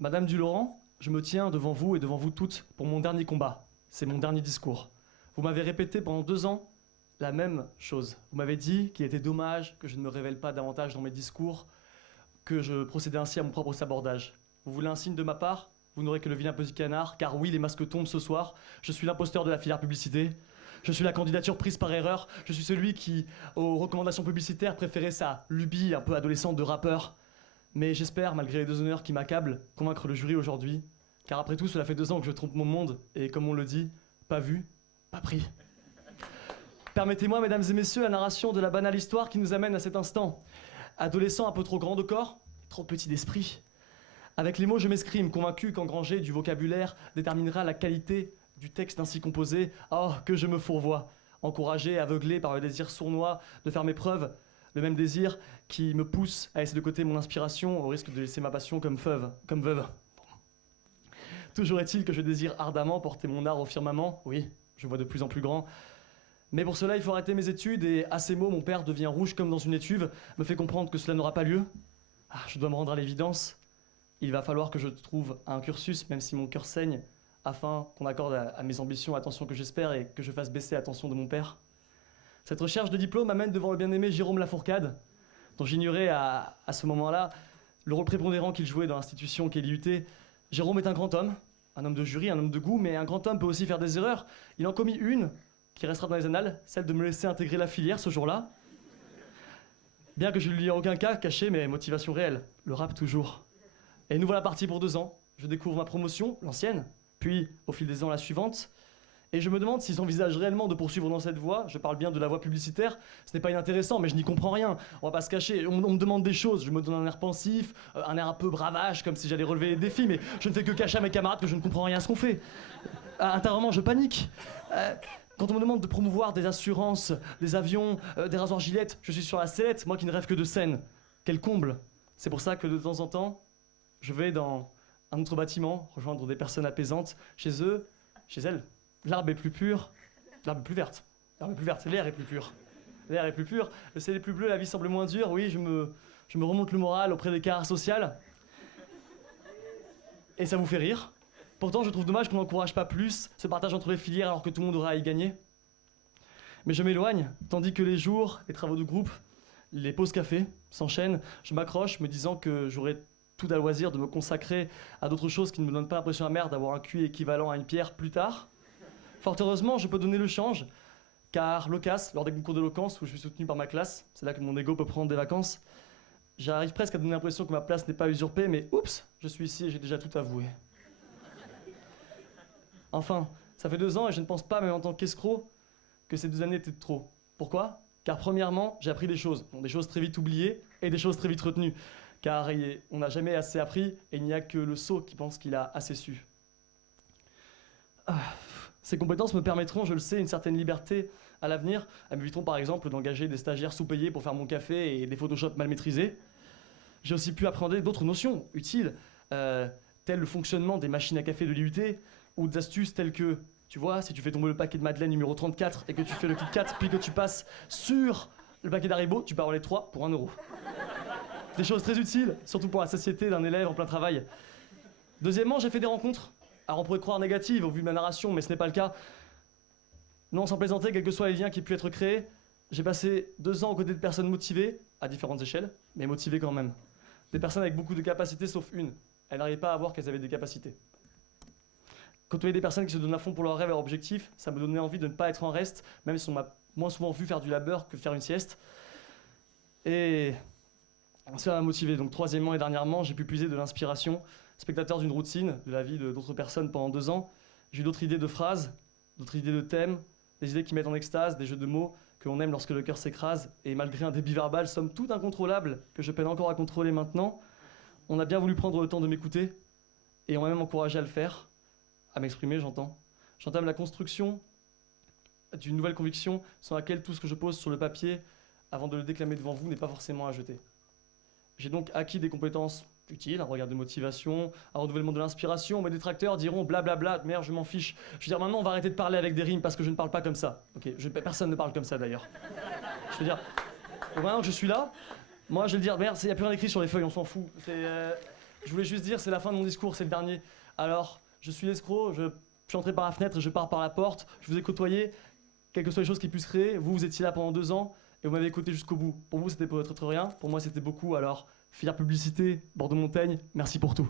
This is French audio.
Madame Dulaurent, je me tiens devant vous et devant vous toutes pour mon dernier combat. C'est mon dernier discours. Vous m'avez répété pendant 2 ans la même chose. Vous m'avez dit qu'il était dommage que je ne me révèle pas davantage dans mes discours, que je procédais ainsi à mon propre sabordage. Vous voulez un signe de ma part? Vous n'aurez que le vilain petit canard, car oui, les masques tombent ce soir. Je suis l'imposteur de la filière publicité. Je suis la candidature prise par erreur. Je suis celui qui, aux recommandations publicitaires, préférait sa lubie un peu adolescente de rappeur. Mais j'espère, malgré les déshonneurs qui m'accablent, convaincre le jury aujourd'hui. Car après tout, cela fait 2 ans que je trompe mon monde, et comme on le dit, pas vu, pas pris. Permettez-moi, mesdames et messieurs, la narration de la banale histoire qui nous amène à cet instant. Adolescent un peu trop grand de corps, trop petit d'esprit. Avec les mots, je m'escrime, convaincu qu'engranger du vocabulaire déterminera la qualité du texte ainsi composé. Oh, que je me fourvoie, encouragé, aveuglé par le désir sournois de faire mes preuves, le même désir qui me pousse à laisser de côté mon inspiration au risque de laisser ma passion comme veuve. Toujours est-il que je désire ardemment porter mon art au firmament. Oui, je vois de plus en plus grand. Mais pour cela, il faut arrêter mes études et à ces mots, mon père devient rouge comme dans une étuve, me fait comprendre que cela n'aura pas lieu. Ah, je dois me rendre à l'évidence. Il va falloir que je trouve un cursus, même si mon cœur saigne, afin qu'on accorde à mes ambitions l'attention que j'espère et que je fasse baisser l'attention de mon père. Cette recherche de diplôme m'amène devant le bien-aimé Jérôme Lafourcade, dont j'ignorais à ce moment-là le rôle prépondérant qu'il jouait dans l'institution qu'est l'IUT. Jérôme est un grand homme, un homme de jury, un homme de goût, mais un grand homme peut aussi faire des erreurs. Il en commis une qui restera dans les annales, celle de me laisser intégrer la filière ce jour-là. Bien que je ne lui ai en aucun cas caché mes motivations réelles, le rap toujours. Et nous voilà partis pour 2 ans. Je découvre ma promotion, l'ancienne, puis au fil des ans la suivante. Et je me demande s'ils envisagent réellement de poursuivre dans cette voie. Je parle bien de la voie publicitaire. Ce n'est pas inintéressant, mais je n'y comprends rien. On va pas se cacher. On me demande des choses. Je me donne un air pensif, un air un peu bravage, comme si j'allais relever les défis. Mais je ne fais que cacher à mes camarades que je ne comprends rien à ce qu'on fait. Intérieurement, je panique. Quand on me demande de promouvoir des assurances, des avions, des rasoirs gilettes, je suis sur la sellette, moi qui ne rêve que de scène. Quel comble! C'est pour ça que de temps en temps, je vais dans un autre bâtiment, rejoindre des personnes apaisantes. Chez eux, chez elles, l'herbe est plus pure, l'herbe est plus verte. L'herbe est plus verte, l'air est plus pur. L'air est plus pur, le ciel est plus bleu, la vie semble moins dure. Oui, je me remonte le moral auprès des carrières sociales. Et ça vous fait rire. Pourtant, je trouve dommage qu'on n'encourage pas plus ce partage entre les filières alors que tout le monde aura à y gagner. Mais je m'éloigne, tandis que les jours, les travaux de groupe, les pauses café s'enchaînent. Je m'accroche, me disant que j'aurai tout à loisir de me consacrer à d'autres choses qui ne me donnent pas l'impression amère d'avoir un QI équivalent à une pierre plus tard. Fort heureusement, je peux donner le change, car l'OCAS, lors des concours d'éloquence où je suis soutenu par ma classe, c'est là que mon ego peut prendre des vacances, j'arrive presque à donner l'impression que ma place n'est pas usurpée, mais oups, je suis ici et j'ai déjà tout avoué. Enfin, ça fait 2 ans et je ne pense pas, même en tant qu'escroc, que ces 2 années étaient de trop. Pourquoi? Car premièrement, j'ai appris des choses. Bon, des choses très vite oubliées et des choses très vite retenues. Car on n'a jamais assez appris et il n'y a que le sot qui pense qu'il a assez su. Ces compétences me permettront, je le sais, une certaine liberté à l'avenir. Elles m'éviteront par exemple d'engager des stagiaires sous-payés pour faire mon café et des Photoshop mal maîtrisés. J'ai aussi pu appréhender d'autres notions utiles, telles le fonctionnement des machines à café de l'IUT, ou des astuces telles que, tu vois, si tu fais tomber le paquet de Madeleine numéro 34 et que tu fais le Kit Kat, puis que tu passes sur le paquet d'Haribo, tu peux avoir les 3 pour 1 euro. Des choses très utiles, surtout pour la société d'un élève en plein travail. Deuxièmement, j'ai fait des rencontres. Alors on pourrait croire négatives au vu de ma narration, mais ce n'est pas le cas. Non, sans plaisanter, quels que soient les liens qui aient pu être créés, j'ai passé 2 ans aux côtés de personnes motivées, à différentes échelles, mais motivées quand même. Des personnes avec beaucoup de capacités, sauf une. Elles n'arrivaient pas à voir qu'elles avaient des capacités. Côtoyer des personnes qui se donnent à fond pour leurs rêves et leurs objectifs, ça me donnait envie de ne pas être en reste, même si on m'a moins souvent vu faire du labeur que faire une sieste. Et cela m'a motivé. Donc troisièmement et dernièrement, j'ai pu puiser de l'inspiration. Spectateur d'une routine, de la vie d'autres personnes pendant 2 ans, j'ai eu d'autres idées de phrases, d'autres idées de thèmes, des idées qui mettent en extase, des jeux de mots que l'on aime lorsque le cœur s'écrase. Et malgré un débit verbal somme toute incontrôlable, que je peine encore à contrôler maintenant, on a bien voulu prendre le temps de m'écouter et on m'a même encouragé à le faire. À m'exprimer, j'entends. J'entame la construction d'une nouvelle conviction sans laquelle tout ce que je pose sur le papier, avant de le déclamer devant vous, n'est pas forcément à jeter. J'ai donc acquis des compétences utiles, un regard de motivation, un renouvellement de l'inspiration. Mes détracteurs diront blablabla, merde, je m'en fiche. Je veux dire, maintenant, on va arrêter de parler avec des rimes parce que je ne parle pas comme ça. Ok, personne ne parle comme ça d'ailleurs. Je veux dire, maintenant que je suis là, moi je vais le dire, merde, il n'y a plus rien écrit sur les feuilles, on s'en fout. Je voulais juste dire, c'est la fin de mon discours, c'est le dernier. Alors, je suis l'escroc, je suis entré par la fenêtre, je pars par la porte, je vous ai côtoyé, quelles que soient les choses qui puissent créer. Vous étiez là pendant 2 ans et vous m'avez écouté jusqu'au bout. Pour vous, c'était peut-être rien, pour moi, c'était beaucoup. Alors, fière publicité, Bordeaux-Montaigne, merci pour tout.